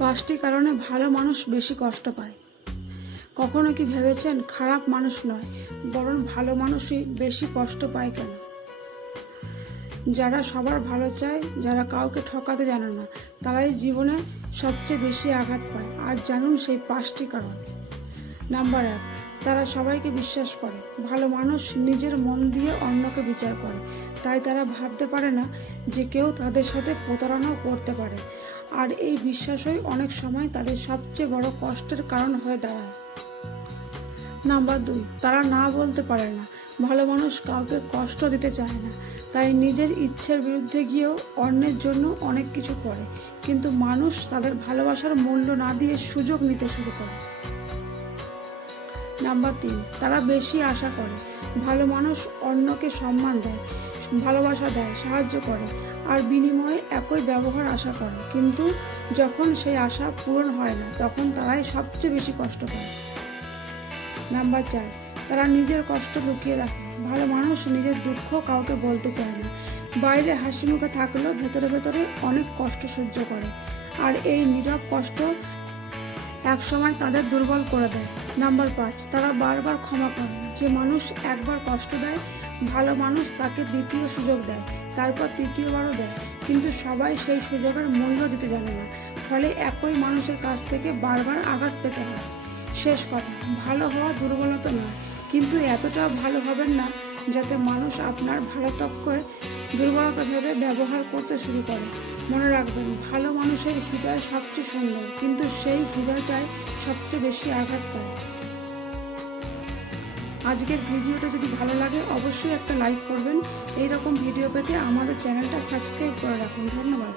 পাঁচটি কারণে ভালো মানুষ বেশি কষ্ট পায়। কখনো কি ভেবেছেন খারাপ মানুষ নয়, বরং ভালো মানুষই বেশি কষ্ট পায় কেন? যারা সবার ভালো চায়, যারা কাউকে ঠকাতে জানে না, তারাই জীবনে সবচেয়ে বেশি আঘাত পায়। আর জানুন সেই পাঁচটি কারণ। নাম্বার 1, তারা সবাইকে বিশ্বাস করে। ভালো মানুষ নিজের মন দিয়ে অন্যকে বিচার করে, তাই তারা ভাবতে পারে না যে কেউ তাদের সাথে প্রতারণাও করতে পারে। আর এই বিশ্বাসই অনেক সময় তাদের সবচেয়ে বড় কষ্টের কারণ হয়ে দাঁড়ায়। নাম্বার 2, তারা না বলতে পারে না। ভালো মানুষ কাউকে কষ্ট দিতে চায় না, তাই নিজের ইচ্ছের বিরুদ্ধে গিয়েও অন্যের জন্য অনেক কিছু করে। কিন্তু মানুষ তাদের ভালোবাসার মূল্য না দিয়ে সুযোগ নিতে শুরু করে। নাম্বার 3, তারা বেশি আশা করে। ভালো মানুষ অন্যকে সম্মান দেয়, ভালোবাসা দেয়, সাহায্য করে, আর বিনিময়ে একই ব্যবহার আশা করে। কিন্তু যখন সেই আশা পূরণ হয় না, তখন তারাই সবচেয়ে বেশি কষ্ট পায়। নাম্বার 4, তারা নিজের কষ্ট লুকিয়ে রাখে। ভালো মানুষ নিজের দুঃখ কাউকে বলতে চায় না। বাইরে হাসি মুখে থাকলেও ভেতরে ভেতরে অনেক কষ্ট সহ্য করে, আর এই নীরব কষ্ট একসময় তাদের দুর্বল করে দেয়। নাম্বার 5, তারা বারবার ক্ষমা করে। যে মানুষ একবার কষ্ট দেয়, ভালো মানুষ তাকে দ্বিতীয় সুযোগ দেয়, তারপর তৃতীয়বারও দেয়। কিন্তু সবাই সেই সুযোগের মূল্য দিতে জানে না, ফলে একই মানুষের কাছ থেকে বারবার আঘাত পেতে হয়। শেষ কথা, ভালো হওয়া দুর্বলতা নয়, কিন্তু এতটাও ভালো হবেন না যাতে মানুষ আপনার ভালোত্বকে দুর্বলতা ভেবে ব্যবহার করতে শুরু করে। মনে রাখবেন, ভালো মানুষের হৃদয় সবচেয়ে সুন্দর, কিন্তু সেই হৃদয়টাই সবচেয়ে বেশি আঘাত পায়। আজকের ভিডিওটা যদি ভালো লাগে অবশ্যই একটা লাইক করবেন। এই রকম ভিডিও পেতে আমাদের চ্যানেলটা সাবস্ক্রাইব করে রাখুন। ধন্যবাদ।